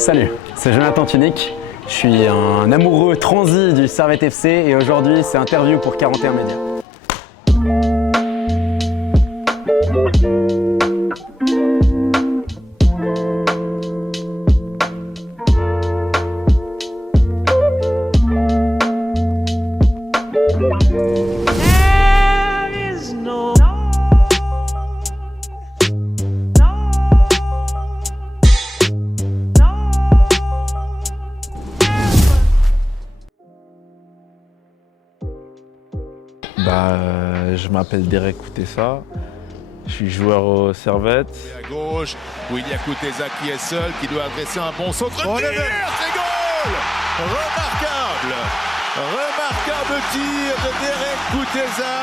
Salut, c'est Jonathan Tunic. Je suis un amoureux transi du Servette FC et aujourd'hui c'est interview pour 41 Médias. Je m'appelle Derek Koutessa, je suis joueur au Servette. À gauche, où il y a Koutessa qui est seul, qui doit adresser un bon centre. Tir, c'est goal! Remarquable tir de Derek Koutessa.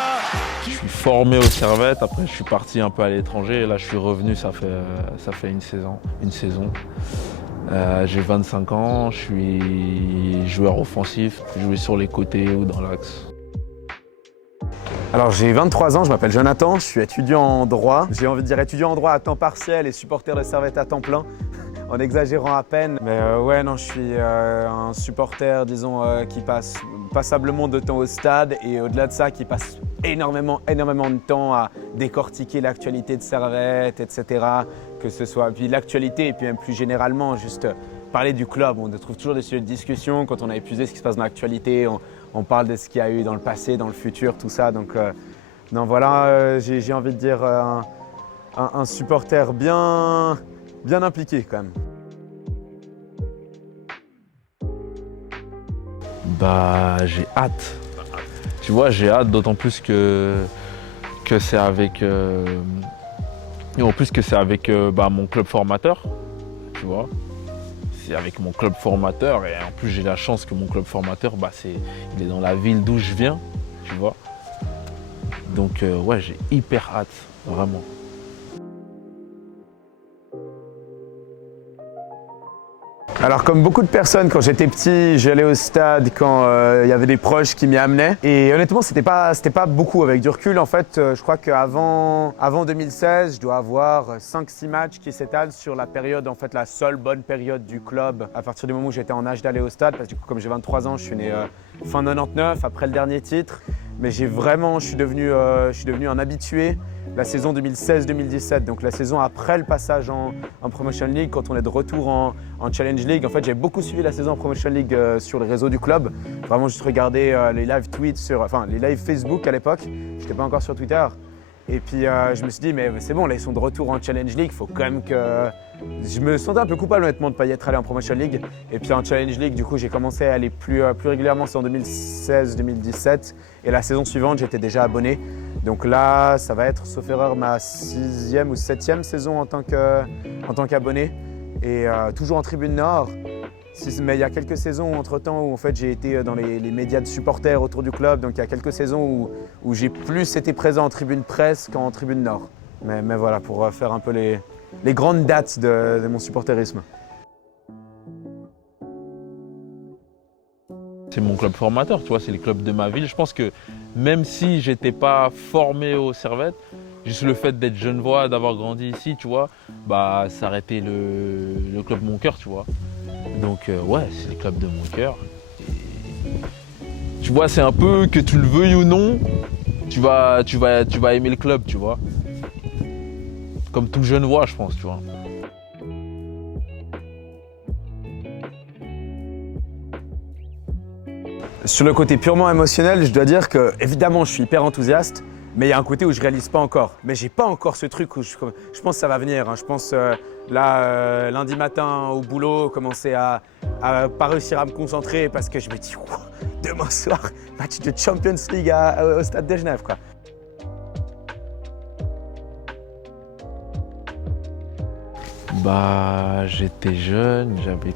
Je suis formé au Servette, après je suis parti un peu à l'étranger et là je suis revenu, ça fait une saison. J'ai 25 ans, je suis joueur offensif, je joue sur les côtés ou dans l'axe. Alors j'ai 23 ans, je m'appelle Jonathan, je suis étudiant en droit. J'ai envie de dire étudiant en droit à temps partiel et supporter de Servette à temps plein, en exagérant à peine. Mais ouais, non, je suis un supporter, disons, qui passe passablement de temps au stade et au-delà de ça, qui passe énormément de temps à décortiquer l'actualité de Servette, etc. Que ce soit puis l'actualité et puis même plus généralement, juste parler du club. On trouve toujours des sujets de discussion. Quand on a épuisé ce qui se passe dans l'actualité, on parle de ce qu'il y a eu dans le passé, dans le futur, tout ça. Donc non, voilà, j'ai envie de dire un supporter bien impliqué quand même. J'ai hâte. Tu vois, j'ai hâte, d'autant plus que c'est avec mon club formateur, tu vois. C'est avec mon club formateur et en plus j'ai la chance que mon club formateur, il est dans la ville d'où je viens, tu vois. Donc ouais, j'ai hyper hâte, vraiment. Alors comme beaucoup de personnes, quand j'étais petit, j'allais au stade quand il y avait des proches qui m'y amenaient. Et honnêtement, c'était pas beaucoup avec du recul. En fait, je crois qu'avant 2016, je dois avoir 5-6 matchs qui s'étalent sur la période, en fait la seule bonne période du club à partir du moment où j'étais en âge d'aller au stade. Parce que du coup, comme j'ai 23 ans, je suis né fin 99, après le dernier titre. Mais je suis devenu un habitué la saison 2016-2017, donc la saison après le passage en Promotion League, quand on est de retour en Challenge League. En fait, j'ai beaucoup suivi la saison en Promotion League sur les réseaux du club. Vraiment juste regarder les live tweets les live Facebook à l'époque. Je n'étais pas encore sur Twitter. Et puis je me suis dit, mais c'est bon, là ils sont de retour en Challenge League, il faut quand même que… Je me sentais un peu coupable honnêtement de ne pas y être allé en Promotion League. Et puis en Challenge League, du coup, j'ai commencé à aller plus régulièrement, c'est en 2016-2017. Et la saison suivante, j'étais déjà abonné. Donc là, ça va être, sauf erreur, ma 6e ou 7e saison en tant qu'abonné. Et toujours en Tribune Nord. Mais il y a quelques saisons entre-temps où en fait, j'ai été dans les médias de supporters autour du club. Donc il y a quelques saisons où j'ai plus été présent en Tribune Presse qu'en Tribune Nord. Mais voilà, pour faire un peu les grandes dates de mon supporterisme. C'est mon club formateur, tu vois, c'est le club de ma ville. Je pense que même si j'étais pas formé au Servette, juste le fait d'être genevois, d'avoir grandi ici, tu vois, ça aurait été le club de mon cœur, tu vois. Donc ouais, c'est le club de mon cœur. Tu vois, c'est un peu que tu le veuilles ou non, tu vas aimer le club, tu vois. Comme tout genevois, je pense, tu vois. Sur le côté purement émotionnel, je dois dire que évidemment, je suis hyper enthousiaste. Mais il y a un côté où je réalise pas encore. Mais j'ai pas encore ce truc où je pense que ça va venir. Je pense lundi matin au boulot, commencer à pas réussir à me concentrer parce que je me dis demain soir, match de Champions League au stade de Genève, quoi. J'étais jeune, j'avais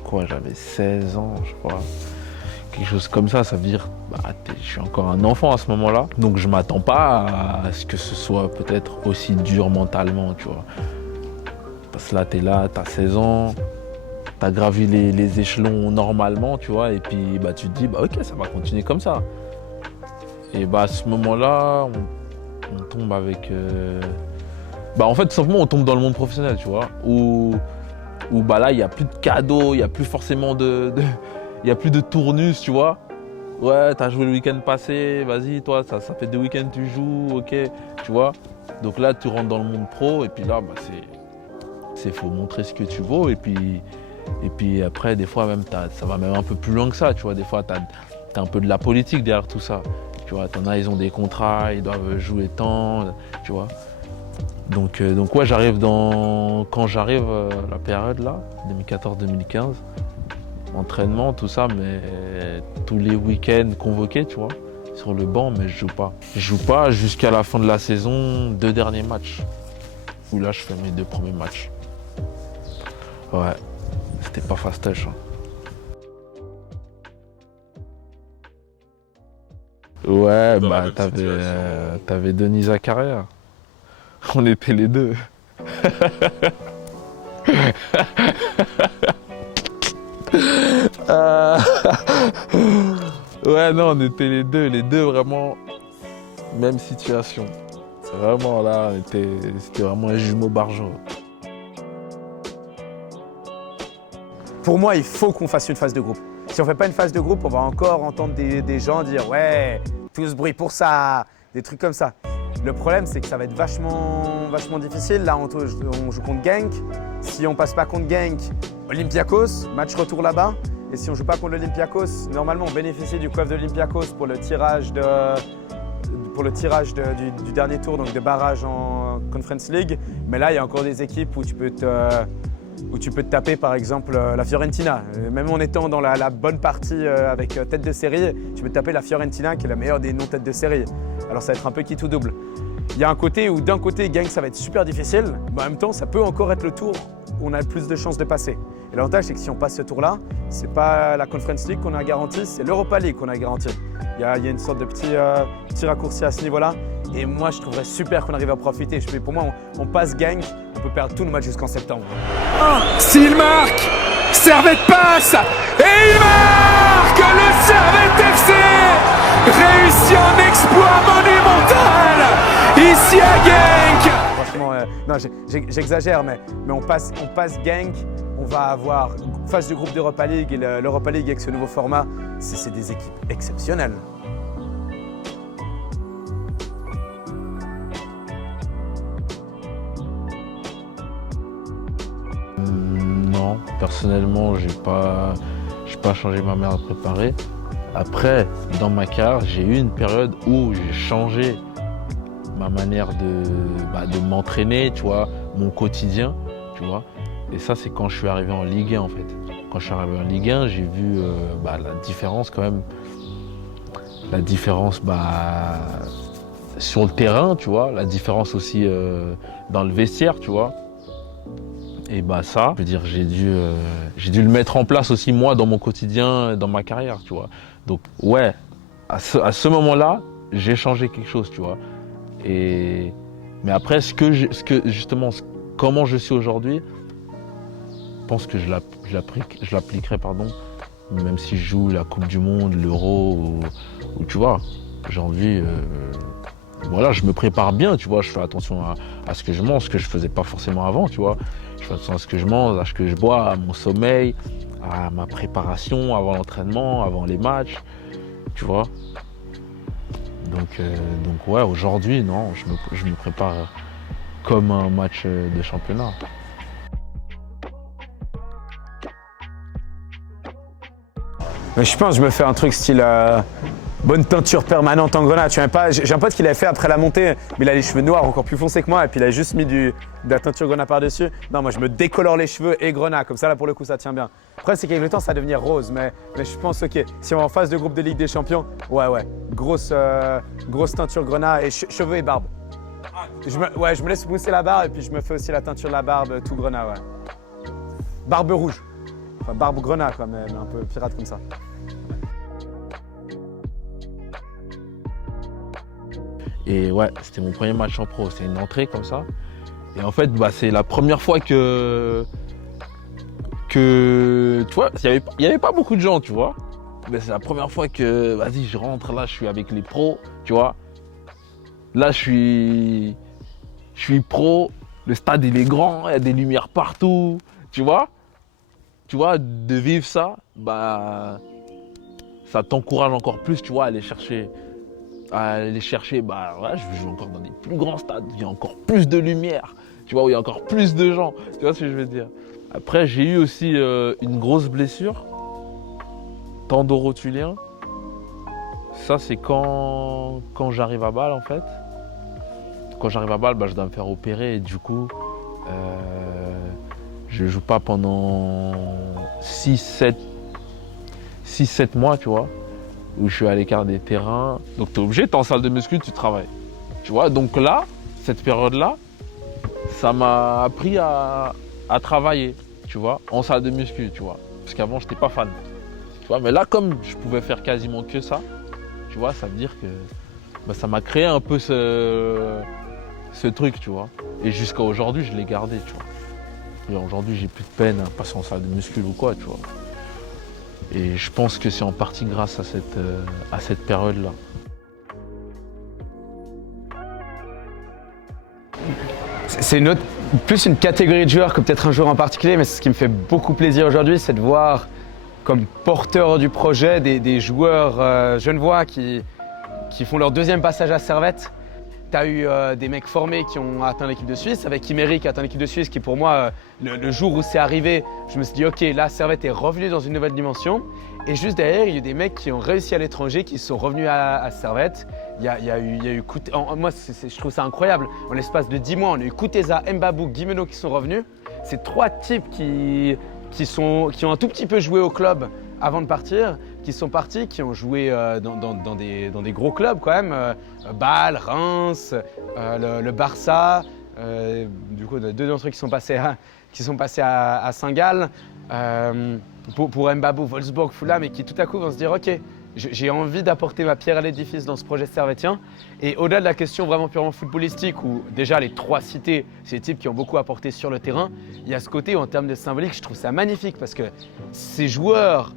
16 ans, je crois. Quelque chose comme ça veut dire je suis encore un enfant à ce moment-là. Donc je m'attends pas à ce que ce soit peut-être aussi dur mentalement, tu vois. Parce que là, t'as 16 ans, t'as gravi les échelons normalement, tu vois, et puis tu te dis ok, ça va continuer comme ça. Et à ce moment-là, on tombe avec… en fait, tout simplement, on tombe dans le monde professionnel, tu vois, où où bah là, il n'y a plus de cadeaux, il n'y a plus forcément il n'y a plus de tournus, tu vois. Ouais, t'as joué le week-end passé, vas-y, toi, ça fait 2 week-ends que tu joues, ok, tu vois. Donc là, tu rentres dans le monde pro, et puis là, bah, faut montrer ce que tu vaux, et puis après, des fois, même, ça va même un peu plus loin que ça, tu vois. Des fois, t'as un peu de la politique derrière tout ça. Tu vois, t'en as, ils ont des contrats, ils doivent jouer tant, tu vois. Donc ouais, quand j'arrive la période là, 2014-2015, entraînement, tout ça, mais tous les week-ends convoqués, tu vois, sur le banc, mais je joue pas. Je joue pas jusqu'à la fin de la saison, 2 derniers matchs, où là, je fais mes 2 premiers matchs. Ouais, c'était pas fastoche. Hein. Ouais, bah t'avais Denis Zakaria. On était les deux. Ouais, non, on était les deux vraiment même situation. Vraiment là, c'était vraiment un jumeau Barjot. Pour moi, il faut qu'on fasse une phase de groupe. Si on fait pas une phase de groupe, on va encore entendre des gens dire « Ouais, tout ce bruit pour ça », des trucs comme ça. Le problème, c'est que ça va être vachement difficile. Là, on joue contre Genk. Si on passe pas contre Genk, Olympiakos, match retour là-bas. Et si on joue pas contre l'Olympiakos, normalement, on bénéficie du coffre de l'Olympiakos pour le tirage du dernier tour, donc de barrage en Conference League. Mais là, il y a encore des équipes où tu peux te taper, par exemple, la Fiorentina. Même en étant dans la bonne partie avec tête de série, tu peux te taper la Fiorentina, qui est la meilleure des non-têtes de série. Alors ça va être un peu qui tout double. Il y a un côté où d'un côté, Genk, ça va être super difficile, mais en même temps, ça peut encore être le tour où on a le plus de chances de passer. Et l'avantage, c'est que si on passe ce tour-là, c'est pas la Conference League qu'on a garantie, c'est l'Europa League qu'on a garantie. Il y a une sorte de petit raccourci à ce niveau-là. Et moi, je trouverais super qu'on arrive à profiter. Pour moi, on passe Genk, on peut perdre tous nos matchs jusqu'en septembre. S'il marque, Servette passe et il marque. Le Servette FC réussit un exploit monumental ici à Genk. Franchement, non, j'exagère, mais on passe Genk. On va avoir phase du groupe d'Europa League et l'Europa League avec ce nouveau format. C'est des équipes exceptionnelles. Non, personnellement, j'ai pas changé ma manière de préparer. Après, dans ma carrière, j'ai eu une période où j'ai changé ma manière de m'entraîner, tu vois, mon quotidien, tu vois. Et ça, c'est quand je suis arrivé en Ligue 1, en fait. Quand je suis arrivé en Ligue 1, j'ai vu la différence quand même. La différence sur le terrain, tu vois. La différence aussi dans le vestiaire, tu vois. Et ça, je veux dire, j'ai dû le mettre en place aussi moi dans mon quotidien, dans ma carrière, tu vois. Donc ouais, à ce moment-là, j'ai changé quelque chose, tu vois. Mais après, comment je suis aujourd'hui, je pense que je l'appliquerai, même si je joue la Coupe du Monde, l'Euro, ou tu vois, aujourd'hui, voilà, je me prépare bien, tu vois, je fais attention à ce que je mange, ce que je faisais pas forcément avant, tu vois. Je fais attention à ce que je mange, à ce que je bois, à mon sommeil, à ma préparation avant l'entraînement, avant les matchs, tu vois. Donc ouais, aujourd'hui, non, je me prépare comme un match de championnat. Je pense que je me fais un truc style bonne teinture permanente en grenat. J'ai un pote qui l'avait fait après la montée, mais il a les cheveux noirs encore plus foncés que moi et puis il a juste mis de la teinture grenat par-dessus. Non, moi je me décolore les cheveux et grenat, comme ça là pour le coup ça tient bien. Après c'est qu'avec le temps ça va devenir rose, mais je pense ok, si on est en phase de groupe de Ligue des Champions, ouais, grosse teinture grenat et cheveux et barbe. Je me laisse pousser la barbe et puis je me fais aussi la teinture de la barbe tout grenat, ouais. Barbe rouge. Enfin, barbe grenat quand même, un peu pirate comme ça. Et ouais, c'était mon premier match en pro, c'est une entrée comme ça. Et en fait, c'est la première fois que tu vois, il y avait pas beaucoup de gens, tu vois. Mais c'est la première fois que, vas-y, je rentre là, je suis avec les pros, tu vois. Là, je suis pro, le stade il est grand, il y a des lumières partout. tu vois, de vivre ça, bah, ça t'encourage encore plus, tu vois, à aller chercher, bah, ouais, je veux jouer encore dans des plus grands stades, il y a encore plus de lumière, tu vois, où il y a encore plus de gens, tu vois ce que je veux dire. Après, j'ai eu aussi une grosse blessure, tendon rotulien. Ça, c'est quand j'arrive à Bâle, en fait. Quand j'arrive à Bâle, bah, je dois me faire opérer et du coup, je ne joue pas pendant 6-7 mois, tu vois, où je suis à l'écart des terrains. Donc, tu es obligé, tu es en salle de muscu, tu travailles. Tu vois, donc là, cette période-là, ça m'a appris à travailler, tu vois, en salle de muscu, tu vois. Parce qu'avant, je n'étais pas fan. Tu vois, mais là, comme je pouvais faire quasiment que ça, tu vois, ça veut dire que bah, ça m'a créé un peu ce truc, tu vois. Et jusqu'à aujourd'hui, je l'ai gardé, tu vois. Et aujourd'hui, j'ai plus de peine à passer en salle de muscu ou quoi, tu vois. Et je pense que c'est en partie grâce à cette période-là. C'est plus une catégorie de joueurs que peut-être un joueur en particulier, mais ce qui me fait beaucoup plaisir aujourd'hui, c'est de voir comme porteurs du projet des joueurs genevois qui font leur deuxième passage à Servette. Tu as eu des mecs formés qui ont atteint l'équipe de Suisse, avec Imery qui a atteint l'équipe de Suisse, qui pour moi, le jour où c'est arrivé, je me suis dit ok, là Servette est revenu dans une nouvelle dimension. Et juste derrière, il y a eu des mecs qui ont réussi à l'étranger, qui sont revenus à Servette. Il y a eu moi, je trouve ça incroyable. En l'espace de 10 mois, on a eu Kuteza, Mbabou, Guimeno qui sont revenus. C'est 3 types qui ont un tout petit peu joué au club avant de partir, qui sont partis, qui ont joué dans des gros clubs quand même, Bâle, Reims, le Barça, du coup 2 d'entre eux qui sont passés à Saint-Gall, pour Mbabou, Wolfsburg, Fulham, et qui tout à coup vont se dire ok, j'ai envie d'apporter ma pierre à l'édifice dans ce projet servettien. Et au-delà de la question vraiment purement footballistique, où déjà les 3 cités, c'est des types qui ont beaucoup apporté sur le terrain, il y a ce côté où en termes de symbolique, je trouve ça magnifique parce que ces joueurs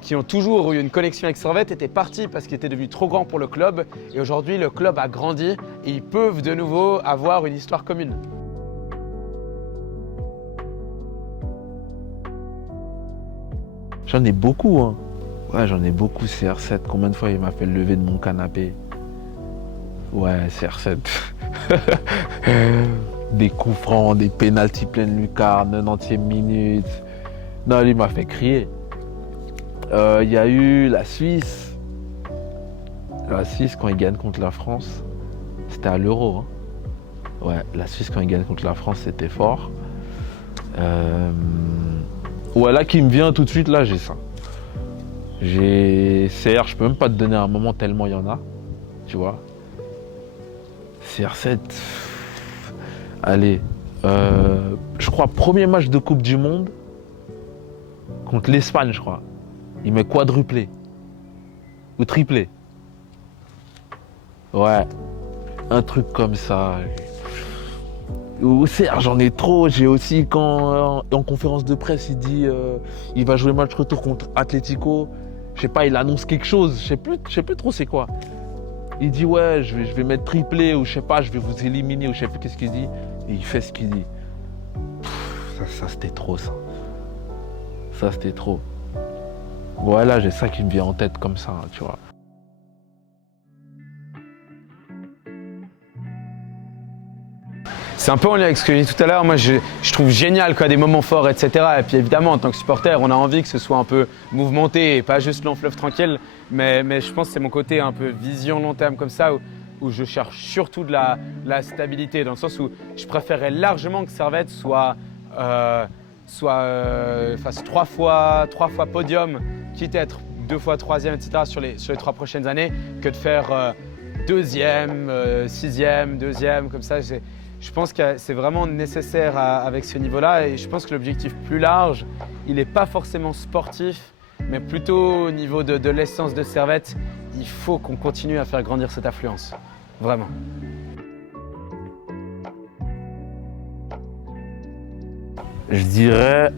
qui ont toujours eu une connexion avec Servette étaient partis parce qu'ils étaient devenus trop grands pour le club. Et aujourd'hui, le club a grandi et ils peuvent de nouveau avoir une histoire commune. J'en ai beaucoup, hein. Ouais, j'en ai beaucoup, CR7. Combien de fois il m'a fait lever de mon canapé? Ouais, CR7. Des coups francs, des pénaltys pleines lucarnes, 90e minute. Non, lui m'a fait crier. Il y a eu la Suisse. La Suisse, quand il gagne contre la France, c'était à l'Euro. Hein. Ouais, la Suisse, quand il gagne contre la France, c'était fort. Ouais, là, qui me vient tout de suite, là, j'ai ça. J'ai CR, je peux même pas te donner un moment tellement il y en a, tu vois. CR7, allez, je crois premier match de Coupe du Monde contre l'Espagne, je crois. Il met quadruplé ou triplé. Ouais, un truc comme ça. Ou CR, j'en ai trop. J'ai aussi quand en conférence de presse, il dit il va jouer match retour contre Atlético. Je sais pas, il annonce quelque chose, je sais plus trop c'est quoi. Il dit ouais, je vais mettre triplé ou je sais pas, je vais vous éliminer ou je sais plus qu'est-ce qu'il dit. Et il fait ce qu'il dit. Ça c'était trop ça. Ça c'était trop. Voilà, j'ai ça qui me vient en tête comme ça, tu vois. C'est un peu en lien avec ce que j'ai dit tout à l'heure. Moi, je trouve génial quoi, des moments forts, etc. Et puis évidemment, en tant que supporter, on a envie que ce soit un peu mouvementé et pas juste long fleuve tranquille. Mais je pense que c'est mon côté un peu vision long terme comme ça, où je cherche surtout de la stabilité, dans le sens où je préférerais largement que Servette fasse 3 fois podium, quitte à être 2 fois 3e, etc. sur les 3 prochaines années, que de faire 2e, 6e, 2e, comme ça. Je pense que c'est vraiment nécessaire avec ce niveau-là, et je pense que l'objectif plus large, il n'est pas forcément sportif, mais plutôt au niveau de l'essence de Servette. Il faut qu'on continue à faire grandir cette affluence, vraiment. Je dirais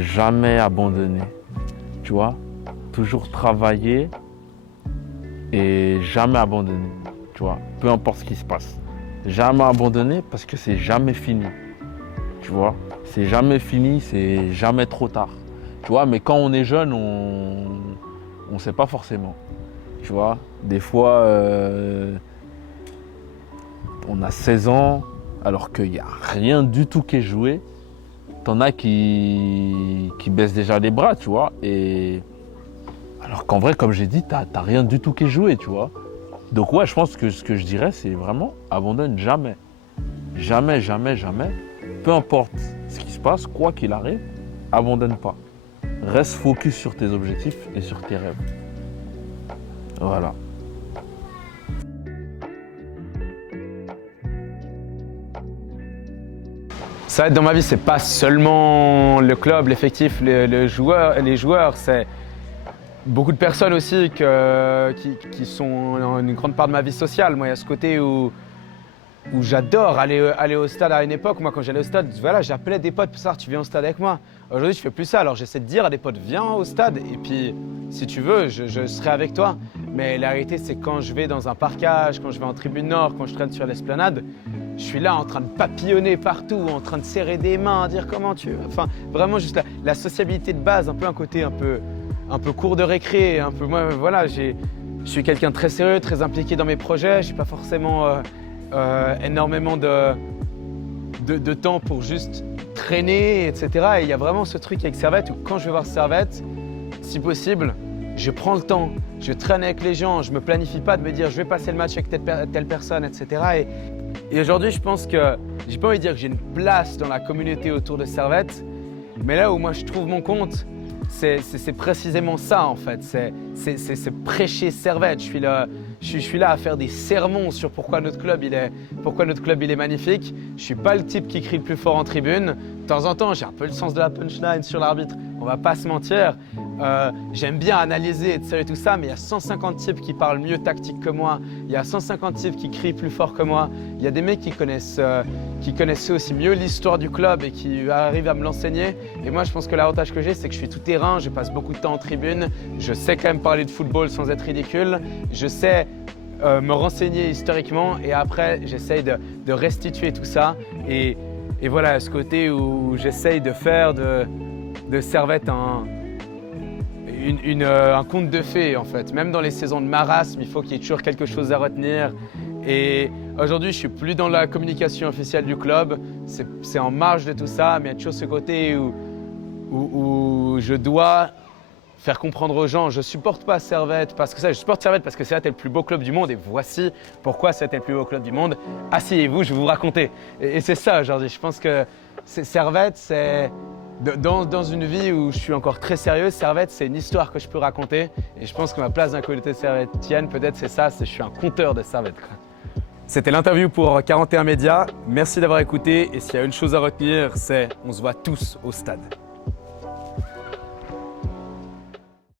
jamais abandonner, tu vois, toujours travailler et jamais abandonner, tu vois, peu importe ce qui se passe. Jamais abandonner parce que c'est jamais fini, Tu vois, c'est jamais fini, c'est jamais trop tard. Tu vois, mais quand on est jeune, on sait pas forcément. Tu vois, des fois, on a 16 ans, alors qu'il n'y a rien du tout qui est joué. T'en as qui baissent déjà les bras, tu vois. Et alors qu'en vrai, comme j'ai dit, t'as rien du tout qui est joué, tu vois. Donc ouais, je pense que ce que je dirais, c'est vraiment abandonne jamais. Jamais, jamais, jamais. Peu importe ce qui se passe, quoi qu'il arrive, abandonne pas. Reste focus sur tes objectifs et sur tes rêves. Voilà. Ça, dans ma vie, c'est pas seulement le club, l'effectif, les joueurs, c'est beaucoup de personnes aussi qui sont dans une grande part de ma vie sociale. Moi, il y a ce côté où j'adore aller au stade à une époque. Moi, quand j'allais au stade, voilà, j'appelais des potes pour savoir tu viens au stade avec moi. Aujourd'hui, je fais plus ça. Alors, j'essaie de dire à des potes viens au stade et puis si tu veux, je serai avec toi. Mais la réalité, c'est quand je vais dans un parkage, quand je vais en tribune nord, quand je traîne sur l'esplanade, je suis là en train de papillonner partout, en train de serrer des mains, dire comment tu veux. Enfin, vraiment juste la sociabilité de base, un peu un côté un peu cours de récré, un peu moi, voilà, je suis quelqu'un de très sérieux, très impliqué dans mes projets. J'ai pas forcément énormément de temps pour juste traîner, etc. Et il y a vraiment ce truc avec Servette où quand je vais voir Servette, si possible, je prends le temps, je traîne avec les gens, je me planifie pas de me dire je vais passer le match avec telle personne, etc. Et aujourd'hui, je pense que, j'ai pas envie de dire que j'ai une place dans la communauté autour de Servette, mais là où moi je trouve mon compte, c'est précisément ça en fait, c'est prêcher Servette. Je suis là à faire des sermons sur pourquoi notre club il est magnifique. Je suis pas le type qui crie le plus fort en tribune. De temps en temps, j'ai un peu le sens de la punchline sur l'arbitre, on va pas se mentir. J'aime bien analyser et tout ça, mais il y a 150 types qui parlent mieux tactique que moi. Il y a 150 types qui crient plus fort que moi. Il y a des mecs qui connaissent aussi mieux l'histoire du club et qui arrivent à me l'enseigner. Et moi, je pense que l'avantage que j'ai, c'est que je suis tout terrain. Je passe beaucoup de temps en tribune. Je sais quand même parler de football sans être ridicule. Je sais me renseigner historiquement et après, j'essaye de restituer tout ça. Et voilà, ce côté où j'essaye de faire de Servette un conte de fées en fait. Même dans les saisons de marasme, il faut qu'il y ait toujours quelque chose à retenir. Et aujourd'hui, je suis plus dans la communication officielle du club. C'est en marge de tout ça, mais il y a toujours ce côté où je dois faire comprendre aux gens, je supporte pas Servette parce que ça, je supporte Servette parce que Servette est le plus beau club du monde et voici pourquoi Servette est le plus beau club du monde. Asseyez-vous, je vais vous raconter. Et c'est ça aujourd'hui. Je pense que Servette, c'est dans une vie où je suis encore très sérieux, Servette, c'est une histoire que je peux raconter. Et je pense que ma place dans la communauté servettienne, peut-être c'est ça, je suis un conteur de Servette. C'était l'interview pour 41 Médias. Merci d'avoir écouté. Et s'il y a une chose à retenir, c'est on se voit tous au stade.